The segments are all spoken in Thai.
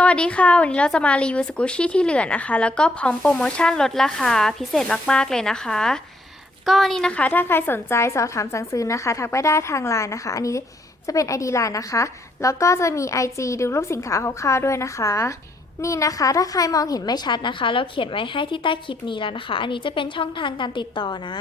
สวัสดีค่ะ วันนี้เราจะมารีวิวสกูชี่ที่เหลือนะคะ แล้วก็พร้อมโปรโมชั่นลดราคาพิเศษมากๆเลยนะคะ ก็นี่นะคะถ้าใครสนใจสอบถามสั่งซื้อนะคะ ทักไปได้ทางไลน์นะคะ อันนี้จะเป็น ID ไลน์นะคะ แล้วก็จะมี IG ดูรูปสินค้าคร่าวๆด้วยนะคะ นี่นะคะถ้าใครมองเห็นไม่ชัดนะคะ เราเขียนไว้ให้ที่ใต้คลิปนี้แล้วนะคะ อันนี้จะเป็นช่องทางการติดต่อนะ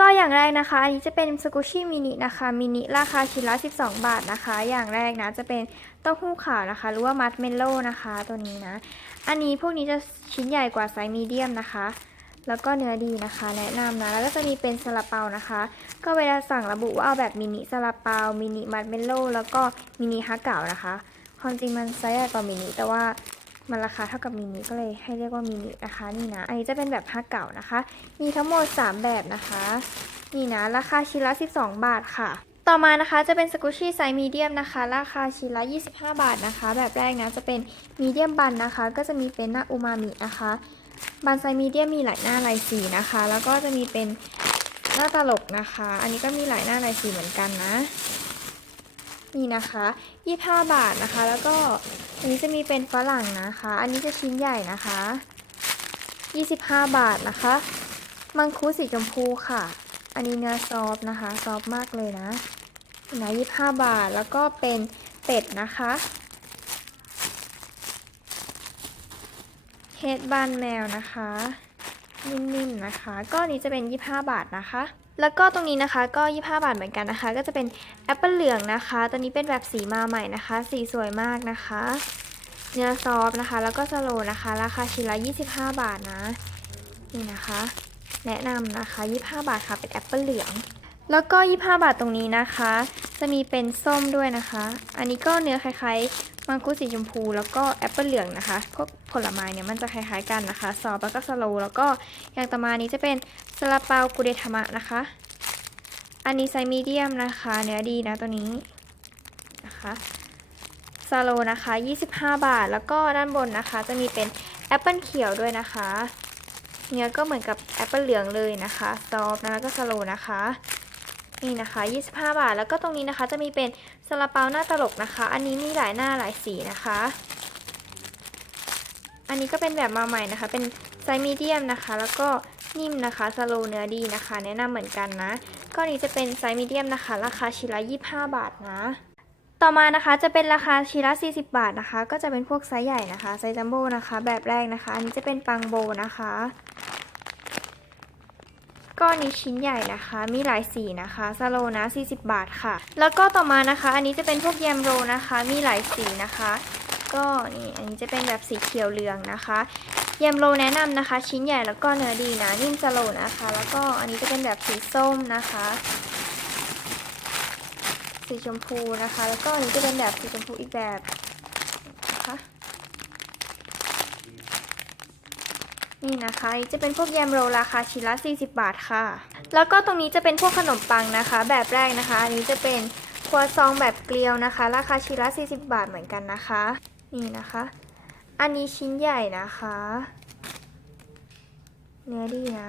ก็อย่างแรกนะคะอันนี้จะเป็นสกูชี่มินินะคะมินิราคาชิ้นละ 12 บาทนะคะ อย่างแรกนะจะเป็นเต้าหู้ขาวนะคะ หรือว่ามัดเมลโล่นะคะตัวนี้นะ อันนี้พวกนี้จะชิ้นใหญ่กว่าไซส์มีเดียมนะคะ แล้วก็เนื้อดีนะคะ แนะนำนะแล้วก็จะมีเป็นซาลาเปานะคะ ก็เวลาสั่งระบุว่าเอาแบบมินิซาลาเปามินิมัดเมลโล่แล้วก็มินิฮักเก่านะคะความจริงมันไซส์ใหญ่กว่ามินิแต่ว่า มันราคาเท่ากับมินิก็เลยให้เรียกว่ามินินะคะ นี่นะ อันนี้จะเป็นแบบฮักเก่านะคะ มีทั้งหมด 3 แบบนะคะ นี่นะ ราคาชิ้นละ 12 บาทค่ะ ต่อมานะคะจะเป็นสกูชี่ไซส์มีเดียมนะคะ ราคาชิ้นละ 25 บาทนะคะ แบบแรกนะจะเป็นมีเดียมบันนะคะ ก็จะมีเป็นหน้าอูมามินะคะบันไซส์มีเดียมมีหลายหน้าหลายสีนะคะ แล้วก็จะมีเป็นหน้าตลกนะคะ อันนี้ก็มีหลายหน้าหลายสีเหมือนกันนะ นี่นะคะ 25 บาทนะคะ แล้วก็อันนี้จะมีเป็นฝรั่งนะคะ อันนี้จะชิ้นใหญ่นะคะ 25 บาทนะคะ มังคุดสีชมพูค่ะ อันนี้เนื้อซอฟนะคะซอฟมากเลยนะนะ25 บาทแล้วก็เป็นเป็ดนะคะเฮดบันแมวนะคะ นิ่มๆนะคะ ก็อันนี้จะเป็น 25 บาทนะคะ แล้วก็ตรงนี้นะคะก็ 25 บาทเหมือนกันนะคะ ก็จะเป็นแอปเปิลเหลืองนะคะ ตัวนี้เป็นแบบสีมาใหม่นะคะ สีสวยมากนะคะ เนื้อซอฟนะคะ แล้วก็สโลนะคะ ราคาชิ้นละ 25 บาทนะ นี่นะคะ แนะนำนะคะ 25 บาทค่ะ เป็นแอปเปิลเหลือง แล้วก็ 25 บาทตรงนี้นะคะ จะมีเป็นส้มด้วยนะคะ อันนี้ก็เนื้อคล้ายๆ มังคุดสีชมพู แล้วก็แอปเปิลเหลืองนะคะพวกผลไม้เนี่ยมันจะคล้ายๆกันนะคะซอฟแล้วก็สโลแล้วก็อย่างต่อมานี้จะเป็นซาลาเปากุเดทามะนะคะ อันนี้ไซส์มีเดียมนะคะ เนื้อดีนะตัวนี้นะคะซาโลนะคะ 25 บาท แล้วก็ด้านบนนะคะ จะมีเป็นแอปเปิลเขียวด้วยนะคะ เนื้อก็เหมือนกับแอปเปิลเหลืองเลยนะคะซอฟนะแล้วก็สโลนะคะ นี่นะคะ 25 บาท แล้วก็ตรงนี้นะคะจะมีเป็นซาลาเปาหน้าตลกนะคะ อันนี้มีหลายหน้าหลายสีนะคะ อันนี้ก็เป็นแบบมาใหม่นะคะ เป็นไซส์มีเดียมนะคะ แล้วก็นิ่มนะคะสโลเนื้อดีนะคะ แนะนำเหมือนกันนะก็นี้จะเป็นไซส์มีเดียมนะคะ ราคาชิ้นละ 25 บาทนะ ต่อมานะคะจะเป็นราคาชิ้นละ 40 บาทนะคะ ก็จะเป็นพวกไซส์ใหญ่นะคะ ไซส์จัมโบ้นะคะ แบบแรกนะคะ อันนี้จะเป็นปังโบนะคะ ก็อันนี้ชิ้นใหญ่นะคะ มีหลายสีนะคะสโลนะ 40 บาทค่ะ แล้วก็ต่อมานะคะ อันนี้จะเป็นพวกแยมโรนะคะ มีหลายสีนะคะ ก็นี่อันนี้จะเป็นแบบสีเขียวเหลืองนะคะแยมโรแนะนำนะคะ ชิ้นใหญ่แล้วก็เนื้อดีนะนิ่มสโลนะคะ แล้วก็อันนี้จะเป็นแบบสีส้มนะคะ สีชมพูนะคะ แล้วก็อันนี้จะเป็นแบบสีชมพูอีกแบบนะคะ นี่นะคะจะเป็นพวกแยมโรราคาชิ้นละ 40 บาทค่ะ แล้วก็ตรงนี้จะเป็นพวกขนมปังนะคะ แบบแรกนะคะ อันนี้จะเป็นครัวซองแบบเกลียวนะคะ ราคาชิ้นละ 40 บาทเหมือนกันนะคะ นี่นะคะ อันนี้ชิ้นใหญ่นะคะ เนื้อดีนะ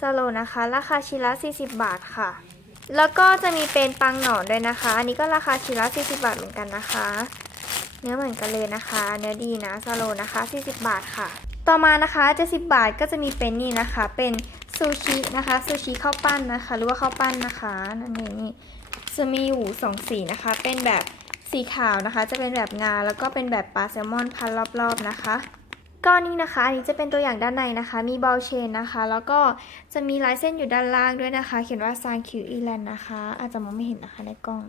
สโลนะคะ ราคาชิ้นละ 40 บาทค่ะ แล้วก็จะมีเป็นปังหนอนด้วยนะคะ อันนี้ก็ราคาชิ้นละ 40 บาทเหมือนกันนะคะ เนื้อเหมือนกันเลยนะคะ เนื้อดีนะสโลนะคะ 40 บาทค่ะ ต่อมานะคะ70บาทก็จะมีเป็นนี่นะคะ เป็นซูชินะคะซูชิข้าวปั้นนะคะ หรือว่าข้าวปั้นนะคะนั่นเองนี่จะมีอยู่สองสีนะคะ เป็นแบบสีขาวนะคะ จะเป็นแบบงาแล้วก็เป็นแบบปลาแซลมอนพันรอบๆนะคะก็นี่นะคะอันนี้จะเป็นตัวอย่างด้านในนะคะ มีบอลเชนนะคะ แล้วก็จะมีลายเส้นอยู่ด้านล่างด้วยนะคะ เขียนว่าซานคิวอีแลนนะคะ อาจจะมองไม่เห็นนะคะในกล้อง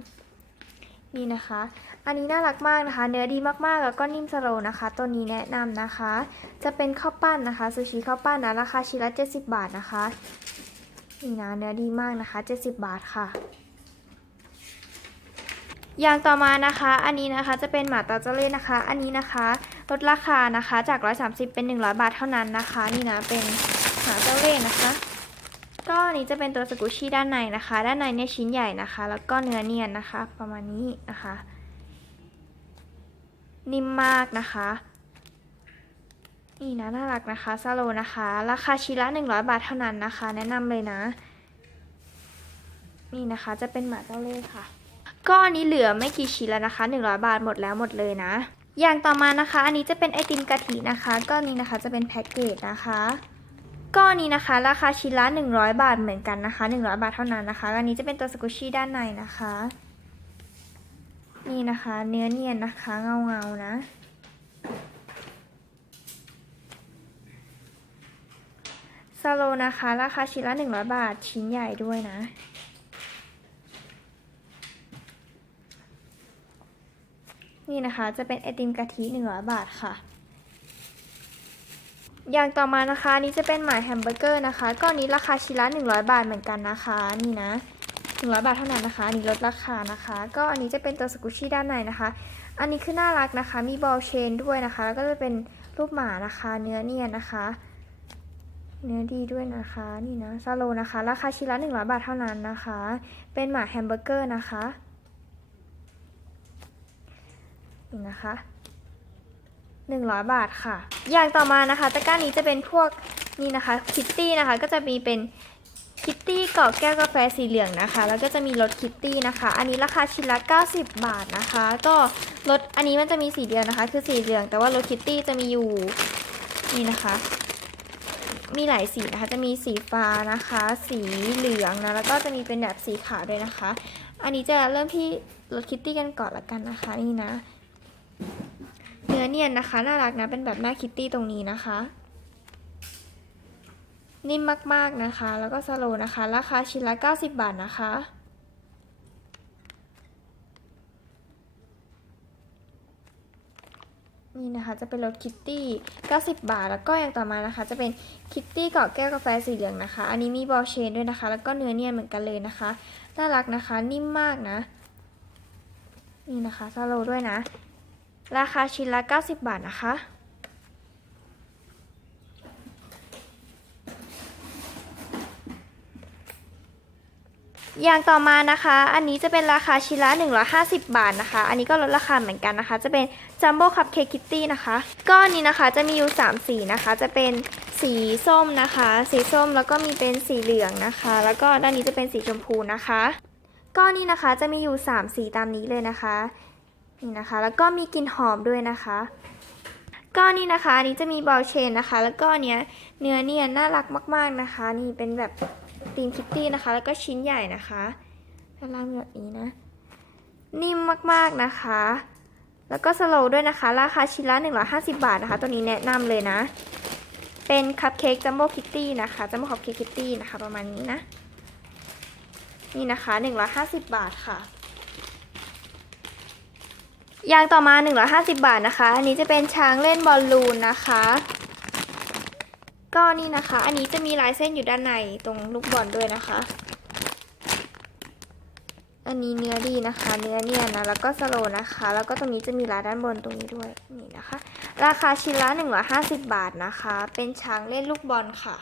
นี่นะคะ อันนี้น่ารักมากนะคะ เนื้อดีมากๆ แล้วก็นิ่มสโลว์นะคะ ตัวนี้แนะนำนะคะ จะเป็นข้าวปั้นนะคะซูชิข้าวปั้นนะราคาชิ้นละ70 บาทนะคะ นี่นะเนื้อดีมากนะคะ 70 บาทค่ะ อย่างต่อมานะคะ อันนี้นะคะจะเป็นหมาตาเจาเล่นะคะ อันนี้นะคะลดราคานะคะจาก 130 เป็น 100 บาทเท่านั้นนะคะ นี่นะเป็นหมาเจ้าเล่ห์นะคะ ก็อันนี้จะเป็นตัวสกูชี่ด้านในนะคะ ด้านในเนี่ยชิ้นใหญ่นะคะ แล้วก็เนื้อเนียนนะคะ ประมาณนี้นะคะ นิ่มมากนะคะ นี่นะน่ารักนะคะซาโลนะคะ ราคาชิ้นละ 100 บาทเท่านั้นนะคะ แนะนำเลยนะ นี่นะคะจะเป็นหมาเจ้าเล่ห์ค่ะ ก็อันนี้เหลือไม่กี่ชิ้นแล้วนะคะ 100 บาทหมดแล้วหมดเลยนะ อย่างต่อมานะคะ อันนี้จะเป็นไอติมกะทินะคะก้อนนี้นะคะจะเป็นแพ็กเกจนะคะ ก้อนนี้นะคะ ราคาชิ้นละ 100 บาทเหมือนกันนะคะ 100 บาทเท่านั้นนะคะอันนี้จะเป็นตัวสกุชชี่ด้านในนะคะ นี่นะคะ เนื้อเนียนนะคะเงาเงานะ ซาโลนะคะ ราคาชิ้นละ 100 บาทชิ้นใหญ่ด้วยนะนี่นะคะ จะเป็นไอติมกะทิ100บาทค่ะ อย่างต่อมานะคะนี้จะเป็นหมายแฮมเบอร์เกอร์นะคะก้อนนี้ราคาชิ้นละ100 บาทเหมือนกันนะคะนี่นะ100 บาทเท่านั้นนะคะอันนี้ลดราคานะคะ ก็อันนี้จะเป็นตัวสกุชชี่ด้านในนะคะ อันนี้คือน่ารักนะคะ มีบอลเชนด้วยนะคะ แล้วก็จะเป็นรูปหมานะคะ เนื้อเนียนนะคะ เนื้อดีด้วยนะคะ นี่นะซาโลนะคะ ราคาชิ้นละ100 บาทเท่านั้นนะคะ เป็นหมาแฮมเบอร์เกอร์นะคะนี่นะคะ 100 บาทค่ะ อย่างต่อมานะคะตะกร้านี้จะเป็นพวกนี่นะคะคิตตี้นะคะก็จะมีเป็นคิตตี้กรอบแก้วกาแฟสีเหลืองนะคะ แล้วก็จะมีรสคิตตี้นะคะ อันนี้ราคาชิ้นละ 90 บาทนะคะ ก็รสอันนี้มันจะมีสีเดียวนะคะ คือสีเหลือง แต่ว่ารสคิตตี้จะมีอยู่นี่นะคะ มีหลายสีนะคะ จะมีสีฟ้านะคะ สีเหลืองนะแล้วก็จะมีเป็นแบบสีขาวด้วยนะคะ อันนี้จะเริ่มที่รสคิตตี้กันก่อนละกันนะคะนี่นะ เนื้อเนียนนะคะ น่ารักนะ เป็นแบบหน้าคิตตี้ตรงนี้นะคะ นิ่มมากๆนะคะ แล้วก็สโลนะคะ ราคาชิ้นละ 90 บาทนะคะ นี่นะคะจะเป็นรสคิตตี้ 90 บาท แล้วก็อย่างต่อมานะคะ จะเป็นคิตตี้เกาะแก้วกาแฟสีเหลืองนะคะ อันนี้มีบอลเชนด้วยนะคะ แล้วก็เนื้อเนียนเหมือนกันเลยนะคะ น่ารักนะคะ นิ่มมากนะ นี่นะคะสโลด้วยนะ ราคาชิ้นละ 90 บาทนะคะ อย่างต่อมานะคะ อันนี้จะเป็นราคาชิ้นละ 150 บาทนะคะ อันนี้ก็ลดราคาเหมือนกันนะคะ จะเป็นจัมโบ้คัพเค้กคิตตี้นะคะ ก้อนนี้นะคะจะมีอยู่ 3 สีนะคะ จะเป็นสีส้มนะคะ สีส้มแล้วก็มีเป็นสีเหลืองนะคะ แล้วก็ด้านนี้จะเป็นสีชมพูนะคะ ก้อนนี้นะคะจะมีอยู่ 3 สีตามนี้เลยนะคะ นี่นะคะ แล้วก็มีกลิ่นหอมด้วยนะคะก้อนนี้นะคะอันนี้จะมีบอลเชนนะคะ แล้วก็เนี้ยเนื้อเนียนน่ารักมาก ๆนะคะ นี่เป็นแบบตีมคิตตี้นะคะ แล้วก็ชิ้นใหญ่นะคะด้านล่างแบบนี้นะ นิ่มมากๆนะคะ แล้วก็สโลด้วยนะคะ ราคาชิ้นละ 150 บาทนะคะ ตัวนี้แนะนำเลยนะ เป็นคัพเค้กจัมโบ้คิตตี้นะคะจัมโบ้คัพเค้กคิตตี้นะคะ ประมาณนี้นะ นี่นะคะ 150 บาทค่ะ ย่างต่อมา 150 บาทนะคะ อันนี้จะเป็นช้างเล่นบอลลูนนะคะ ก็นี่นะคะ อันนี้จะมีลายเส้นอยู่ด้านในตรงลูกบอลด้วยนะคะ อันนี้เนื้อดีนะคะ เนื้อเนียนนะ แล้วก็สโลว์นะคะ แล้วก็ตรงนี้จะมีลายด้านบนตรงนี้ด้วย นี่นะคะ ราคาชิ้นละ150 บาทนะคะ เป็นช้างเล่นลูกบอลค่ะ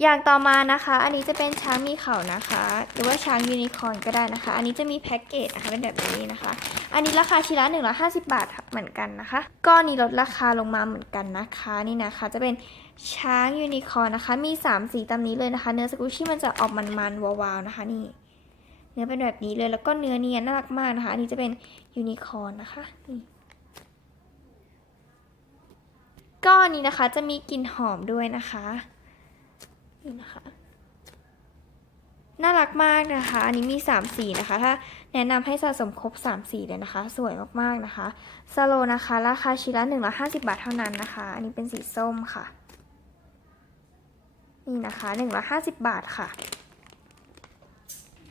อย่างต่อมานะคะ อันนี้จะเป็นช้างมีเขานะคะ หรือว่าช้างยูนิคอร์นก็ได้นะคะ อันนี้จะมีแพ็กเกจนะคะเป็นแบบนี้นะคะ อันนี้ราคาชิ้นละ150 บาทเหมือนกันนะคะ ก็นี้ลดราคาลงมาเหมือนกันนะคะ นี่นะคะ จะเป็นช้างยูนิคอร์นนะคะ มี 3 สีตามนี้เลยนะคะ เนื้อสกูชี่มันจะออกมันๆวาวๆนะคะนี่ เนื้อเป็นแบบนี้เลย แล้วก็เนื้อเนียนน่ารักมากนะคะ อันนี้จะเป็นยูนิคอร์นนะคะนี่ก็อันนี้นะคะจะมีกลิ่นหอมด้วยนะคะ นี่นะคะ น่ารักมากนะคะ อันนี้มี 3 สีนะคะ ถ้าแนะนำให้สะสมครบ 3 สีเลยนะคะ สวยมากๆนะคะสโลนะคะ ราคาชิ้นละ150 บาทเท่านั้นนะคะ อันนี้เป็นสีส้มค่ะ นี่นะคะ150 บาทค่ะ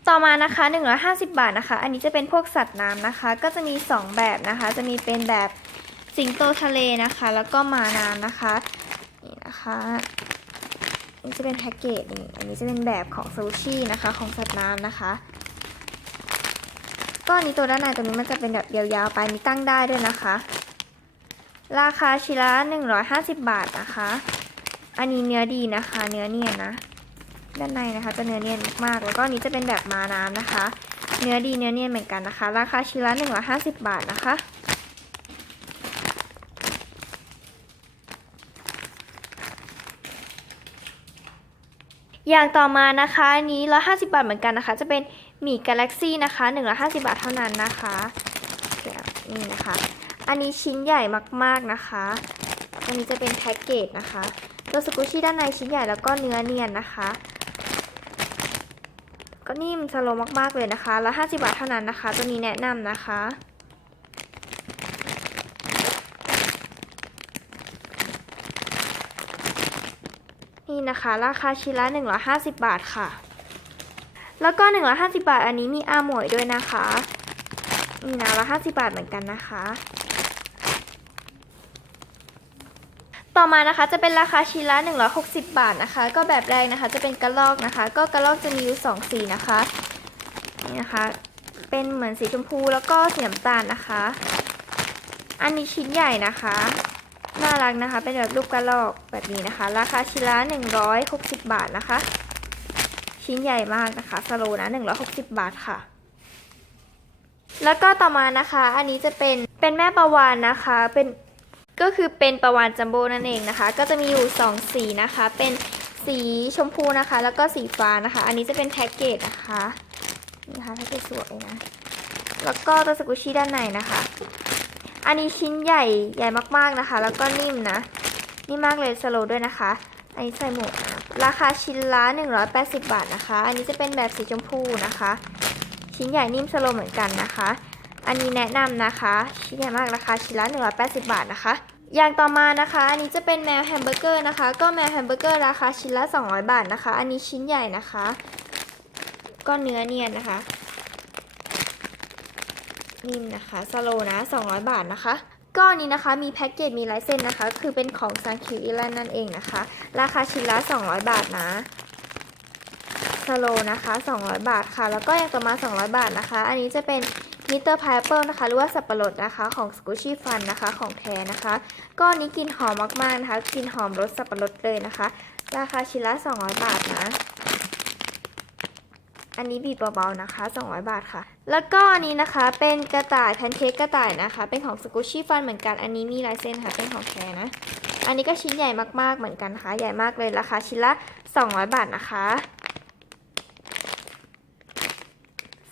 ต่อมานะคะ 150 บาทนะคะ อันนี้จะเป็นพวกสัตว์น้ำนะคะ ก็จะมี 2 แบบนะคะ จะมีเป็นแบบสิงโตทะเลนะคะ แล้วก็มาน้ำนะคะ นี่นะคะ นนี้จะเป็นแพ็กเกจนี่อันนี้จะเป็นแบบของซูชินะคะของสัตว์น้ำนะคะ ก็อันนี้ตัวด้านในตัวนี้มันจะเป็นแบบยาวๆไปมีตั้งได้ด้วยนะคะ ราคาชิ้นละ150 บาทนะคะ อันนี้เนื้อดีนะคะ เนื้อเนียนนะ ด้านในนะคะจะเนื้อเนียนมากๆแล้วก็อันนี้จะเป็นแบบมาน้ำนะคะ เนื้อดีเนื้อเนียนเหมือนกันนะคะ ราคาชิ้นละ150 บาทนะคะ อย่างต่อมานะคะอันนี้ 150 บาทเหมือนกันนะคะ จะเป็นหมี่กาแล็กซี่นะคะ 150 บาทเท่านั้นนะคะนี่นะคะ อันนี้ชิ้นใหญ่มากๆนะคะ อันนี้จะเป็นแพ็กเกจนะคะตัวสกูชี่ด้านในชิ้นใหญ่แล้วก็เนื้อเนียนนะคะ ก็นิ่มสโลมากๆเลยนะคะ แล้ว50 บาทเท่านั้นนะคะ ตัวนี้แนะนำนะคะ นะคะ ราคาชิ้นละ 150 บาทค่ะ แล้วก็ 150 บาท อันนี้มีอาหมวยด้วยนะคะนี่นะ150 บาทเหมือนกันนะคะ ต่อมานะคะจะเป็นราคาชิ้นละ 160 บาทนะคะ ก็แบบแรกนะคะจะเป็นกระลอกนะคะ ก็กระลอกจะมีอยู่2สีนะคะนี่นะคะ เป็นเหมือนสีชมพูแล้วก็สีน้ำตาลนะคะ อันนี้ชิ้นใหญ่นะคะ น่ารักนะคะ เป็นแบบรูปกระลอกแบบนี้นะคะ ราคาชิ้นละ160 บาทนะคะ ชิ้นใหญ่มากนะคะสโลนะ 160 บาทค่ะ แล้วก็ต่อมานะคะ อันนี้จะเป็นเป็นแม่ประวานนะคะ เป็นก็คือเป็นประวานจัมโบ้นั่นเองนะคะ ก็จะมีอยู่ 2 สีนะคะ เป็นสีชมพูนะคะ แล้วก็สีฟ้านะคะ อันนี้จะเป็นแพ็กเกจนะคะนี่นะคะแพ็กเกจสวยนะ แล้วก็ตัวสกุชี่ด้านในนะคะ อันนี้ชิ้นใหญ่ใหญ่มากๆนะคะ แล้วก็นิ่มนะ นิ่มมากเลยสโลด้วยนะคะ อันนี้ใส่หมวกราคาชิ้นละ180 บาทนะคะ อันนี้จะเป็นแบบสีชมพูนะคะ ชิ้นใหญ่นิ่มสโลเหมือนกันนะคะ อันนี้แนะนำนะคะ ชิ้นใหญ่มากราคาชิ้นละ180 บาทนะคะอย่างต่อมานะคะ อันนี้จะเป็นแมวแฮมเบอร์เกอร์นะคะ ก็แมวแฮมเบอร์เกอร์ราคาชิ้นละ 200 บาทนะคะ อันนี้ชิ้นใหญ่นะคะ ก็เนื้อเนียนนะคะ นิ่มนะคะสโลนะ 200 บาทนะคะก็อันนี้นะคะมีแพ็กเกจมีลายเส้นนะคะ คือเป็นของซังคิวอีแลนนั่นเองนะคะ ราคาชิ้นละ 200 บาทนะสโลนะคะ 200 บาทค่ะ แล้วก็อย่างต่อมา 200 บาทนะคะ อันนี้จะเป็นมิเตอร์พายเปิลนะคะ หรือว่าสับปะรดนะคะของสกูชี่ฟันนะคะของแท้นะคะก็อันนี้กลิ่นหอมมากๆนะคะกลิ่นหอมรสสับปะรดเลยนะคะ ราคาชิ้นละ 200 บาทนะ อันนี้บีบเบาๆนะคะ 200 บาทค่ะ แล้วก็อันนี้นะคะเป็นกระต่ายแพนเค้กกระต่ายนะคะ เป็นของสกูชี่ฟันเหมือนกัน อันนี้มีลายเส้นค่ะ เป็นของแท้นะ อันนี้ก็ชิ้นใหญ่มากๆเหมือนกันค่ะใหญ่มากเลยราคาชิ้นละ 200 บาทนะคะ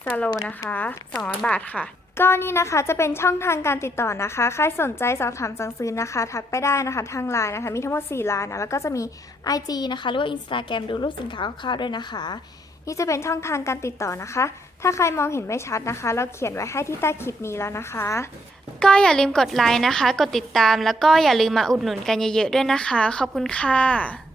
สโลนะคะ 200 บาทค่ะก็นี่นะคะจะเป็นช่องทางการติดต่อนะคะ ใครสนใจสอบถามสั่งซื้อนะคะ ทักไปได้นะคะทางไลน์นะคะ มีทั้งหมด4ไลน์นะ แล้วก็จะมี IG นะคะ หรือว่า Instagram ดูรูปสินค้าคร่าวๆด้วยนะคะ นี่จะเป็นช่องทางการติดต่อนะคะ ถ้าใครมองเห็นไม่ชัดนะคะ เราเขียนไว้ให้ที่ใต้คลิปนี้แล้วนะคะ ก็อย่าลืมกดไลค์นะคะ กดติดตาม แล้วก็อย่าลืมมาอุดหนุนกันเยอะๆด้วยนะคะ ขอบคุณค่ะ